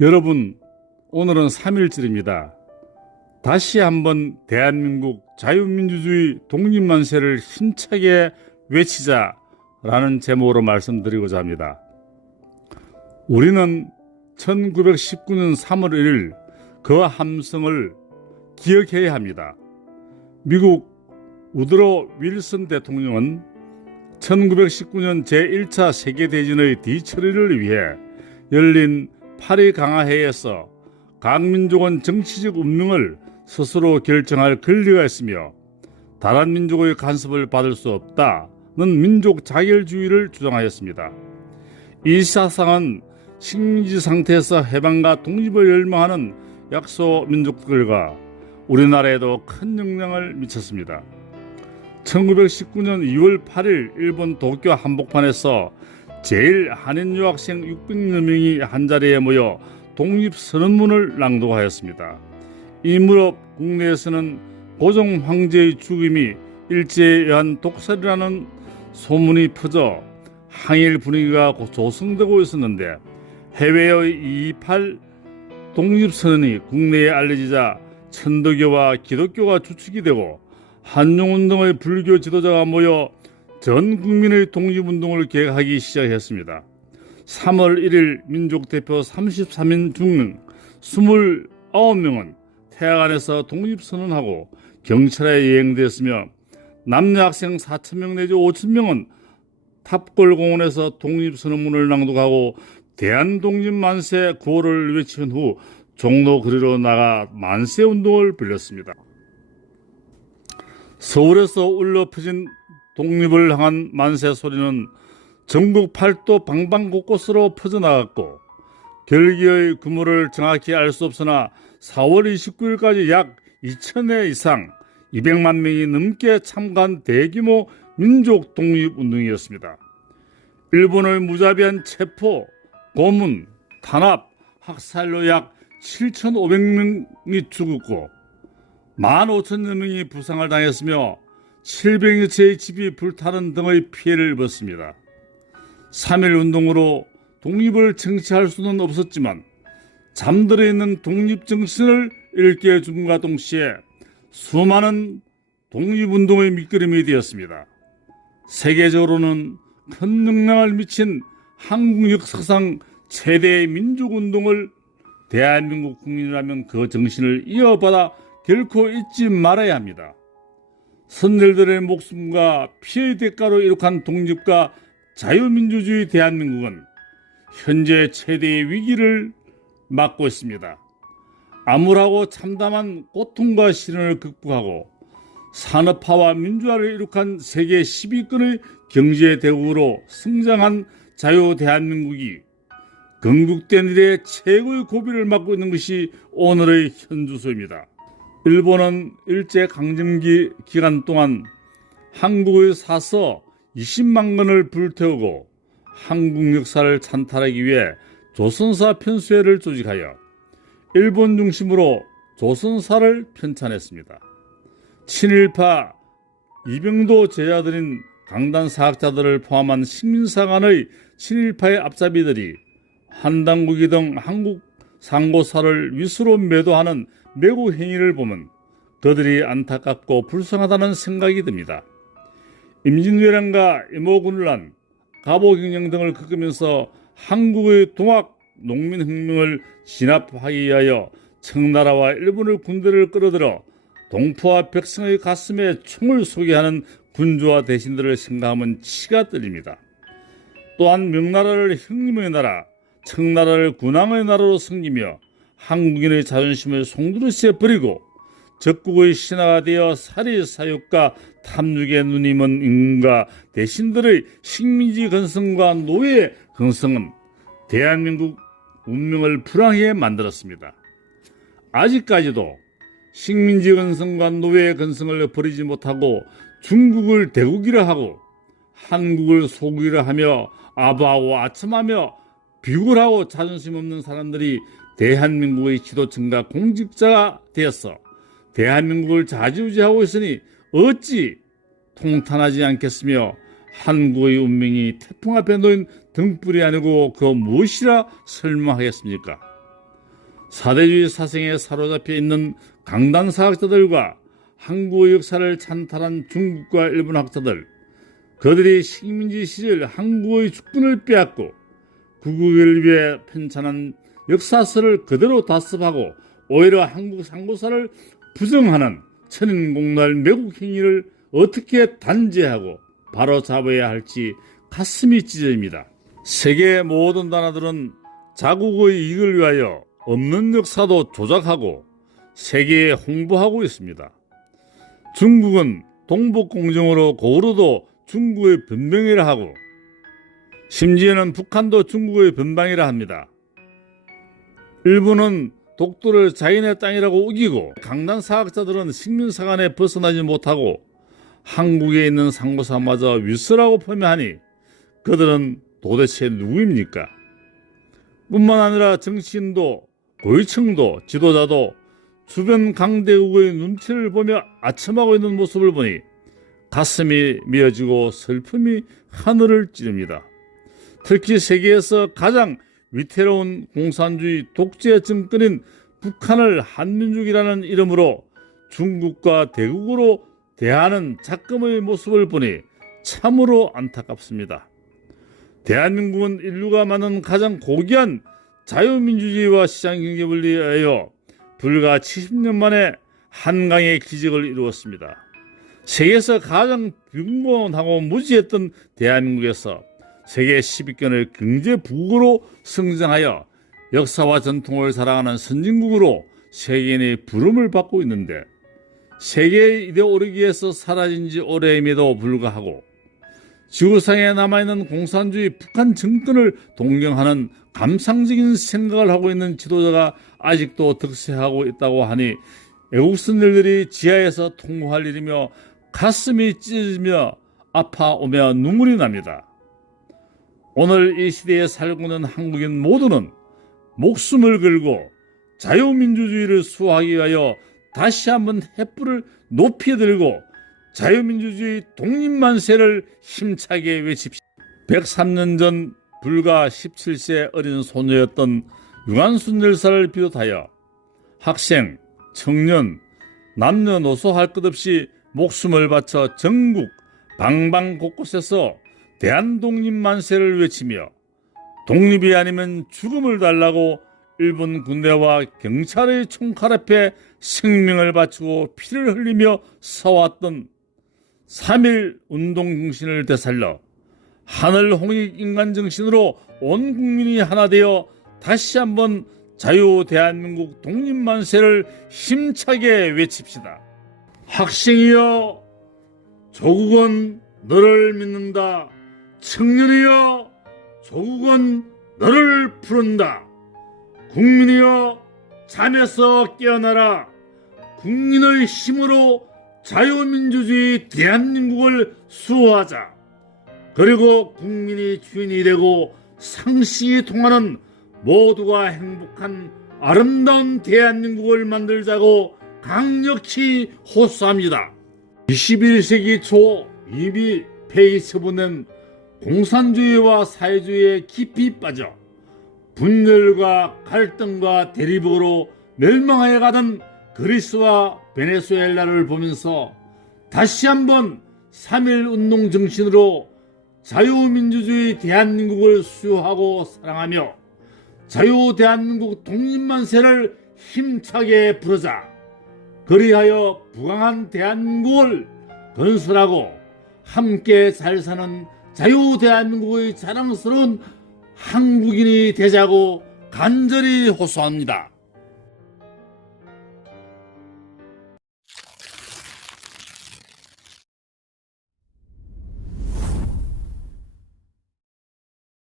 여러분, 오늘은 3.1절입니다. 다시 한번 대한민국 자유민주주의 독립만세를 힘차게 외치자라는 제목으로 말씀드리고자 합니다. 우리는 1919년 3월 1일 그 함성을 기억해야 합니다. 미국 우드로 윌슨 대통령은 1919년 제1차 세계대전의 뒤처리를 위해 열린 파리 강화회에서 각 민족은 정치적 운명을 스스로 결정할 권리가 있으며 다른 민족의 간섭을 받을 수 없다는 민족 자결주의를 주장하였습니다. 이 사상은 식민지 상태에서 해방과 독립을 열망하는 약소 민족들과 우리나라에도 큰 영향을 미쳤습니다. 1919년 2월 8일 일본 도쿄 한복판에서 제일 한인 유학생 600여 명이 한자리에 모여 독립선언문을 낭독하였습니다. 이 무렵 국내에서는 고종 황제의 죽음이 일제에 의한 독살이라는 소문이 퍼져 항일 분위기가 조성되고 있었는데 해외의 2.28 독립선언이 국내에 알려지자 천도교와 기독교가 주축이 되고 한용운 등의 불교 지도자가 모여 전 국민의 독립운동을 계획하기 시작했습니다. 3월 1일 민족대표 33인 중 29명은 태화관에서 독립선언하고 경찰에 예행되었으며 남녀 학생 4,000명 내지 5,000명은 탑골공원에서 독립선언문을 낭독하고 대한독립만세 구호를 외친 후 종로 거리로 나가 만세운동을 벌였습니다. 서울에서 울려 퍼진 독립을 향한 만세 소리는 전국 팔도 방방곳곳으로 퍼져나갔고 결기의 규모를 정확히 알 수 없으나 4월 29일까지 약 2,000회 이상 200만 명이 넘게 참가한 대규모 민족 독립운동이었습니다. 일본의 무자비한 체포, 고문, 탄압, 학살로 약 7,500명이 죽었고 15,000여 명이 부상을 당했으며 700여 채의 집이 불타는 등의 피해를 입었습니다. 3.1 운동으로 독립을 쟁취할 수는 없었지만 잠들어 있는 독립정신을 일깨워줌과 동시에 수많은 독립운동의 밑거름이 되었습니다. 세계적으로는 큰 영향을 미친 한국 역사상 최대의 민족운동을 대한민국 국민이라면 그 정신을 이어받아 결코 잊지 말아야 합니다. 선열들의 목숨과 피해의 대가로 이룩한 독립과 자유민주주의 대한민국은 현재 최대의 위기를 맞고 있습니다. 암울하고 참담한 고통과 시련을 극복하고 산업화와 민주화를 이룩한 세계 10위권의 경제 대국으로 성장한 자유 대한민국이 건국된 이래 최고의 고비를 맞고 있는 것이 오늘의 현주소입니다. 일본은 일제강점기 기간 동안 한국의 사서 20만 권을 불태우고 한국 역사를 찬탈하기 위해 조선사 편수회를 조직하여 일본 중심으로 조선사를 편찬했습니다. 친일파 이병도 제자들인 강단 사학자들을 포함한 식민사관의 친일파의 앞잡이들이 한당국이 등 한국 상고사를 위수로 매도하는 매국 행위를 보면 그들이 안타깝고 불쌍하다는 생각이 듭니다. 임진왜란과 임오군란, 갑오경영 등을 겪으면서 한국의 동학 농민혁명을 진압하기 위하여 청나라와 일본의 군대를 끌어들여 동포와 백성의 가슴에 총을 쏘게 하는 군주와 대신들을 생각하면 치가 떨립니다. 또한 명나라를 형님의 나라, 청나라를 군왕의 나라로 섬기며 한국인의 자존심을 송두리째 버리고 적국의 신하가 되어 사리사욕과 탐욕에 눈이 먼 임금과 대신들의 식민지 건성과 노예 건성은 대한민국 운명을 불황하게 만들었습니다. 아직까지도 식민지 건성과 노예 건성을 버리지 못하고 중국을 대국이라 하고 한국을 소국이라 하며 아부하고 아첨하며 비굴하고 자존심 없는 사람들이 대한민국의 지도층과 공직자가 되어서 대한민국을 좌지우지하고 있으니 어찌 통탄하지 않겠으며 한국의 운명이 태풍 앞에 놓인 등불이 아니고 그 무엇이라 설명하겠습니까? 사대주의 사생에 사로잡혀 있는 강단 사학자들과 한국의 역사를 찬탈한 중국과 일본 학자들, 그들이 식민지 시절 한국의 주권을 빼앗고 구국을 위해 편찬한 역사서를 그대로 답습하고 오히려 한국 상고사를 부정하는 천인공날 매국 행위를 어떻게 단죄하고 바로잡아야 할지 가슴이 찢어집니다. 세계 모든 나라들은 자국의 이익을 위하여 없는 역사도 조작하고 세계에 홍보하고 있습니다. 중국은 동북공정으로 고구려도 중국의 변병이라 하고 심지어는 북한도 중국의 변방이라 합니다. 일본은 독도를 자기네 땅이라고 우기고 강단 사학자들은 식민사관에 벗어나지 못하고 한국에 있는 상고사마저 위서라고 표명하니 그들은 도대체 누구입니까? 뿐만 아니라 정치인도 고위층도 지도자도 주변 강대국의 눈치를 보며 아첨하고 있는 모습을 보니 가슴이 미어지고 슬픔이 하늘을 찌릅니다. 특히 세계에서 가장 위태로운 공산주의 독재 정권인 북한을 한민족이라는 이름으로 중국과 대국으로 대하는 작금의 모습을 보니 참으로 안타깝습니다. 대한민국은 인류가 만든 가장 고귀한 자유민주주의와 시장경제를 위하여 불과 70년 만에 한강의 기적을 이루었습니다. 세계에서 가장 빈곤하고 무지했던 대한민국에서 세계 10위권의 경제부국으로 성장하여 역사와 전통을 사랑하는 선진국으로 세계인의 부름을 받고 있는데 세계의 이데올로기에서 사라진 지 오래임에도 불구하고 지구상에 남아있는 공산주의 북한 정권을 동경하는 감상적인 생각을 하고 있는 지도자가 아직도 득세하고 있다고 하니 애국선열들이 지하에서 통곡할 일이며 가슴이 찢어지며 아파오며 눈물이 납니다. 오늘 이 시대에 살고 있는 한국인 모두는 목숨을 걸고 자유민주주의를 수호하기 위하여 다시 한번 횃불을 높이 들고 자유민주주의 독립만세를 힘차게 외칩시다. 103년 전 불과 17세 어린 소녀였던 유관순 열사를 비롯하여 학생, 청년, 남녀노소 할 것 없이 목숨을 바쳐 전국 방방 곳곳에서 대한독립만세를 외치며 독립이 아니면 죽음을 달라고 일본 군대와 경찰의 총칼 앞에 생명을 바치고 피를 흘리며 서왔던 3.1 운동 정신을 되살려 하늘 홍익 인간 정신으로 온 국민이 하나 되어 다시 한번 자유 대한민국 독립만세를 힘차게 외칩시다. 학생이여, 조국은 너를 믿는다. 청년이여, 조국은 너를 부른다. 국민이여, 잠에서 깨어나라. 국민의 힘으로 자유민주주의 대한민국을 수호하자. 그리고 국민이 주인이 되고 상식이 통하는 모두가 행복한 아름다운 대한민국을 만들자고 강력히 호소합니다. 21세기 초 이미 폐기처분된 공산주의와 사회주의에 깊이 빠져 분열과 갈등과 대립으로 멸망하여 가던 그리스와 베네수엘라를 보면서 다시 한번 3.1 운동 정신으로 자유민주주의 대한민국을 수호하고 사랑하며 자유 대한민국 독립만세를 힘차게 부르자. 그리하여 부강한 대한민국을 건설하고 함께 잘 사는 자유 대한민국의 자랑스러운 한국인이 되자고 간절히 호소합니다.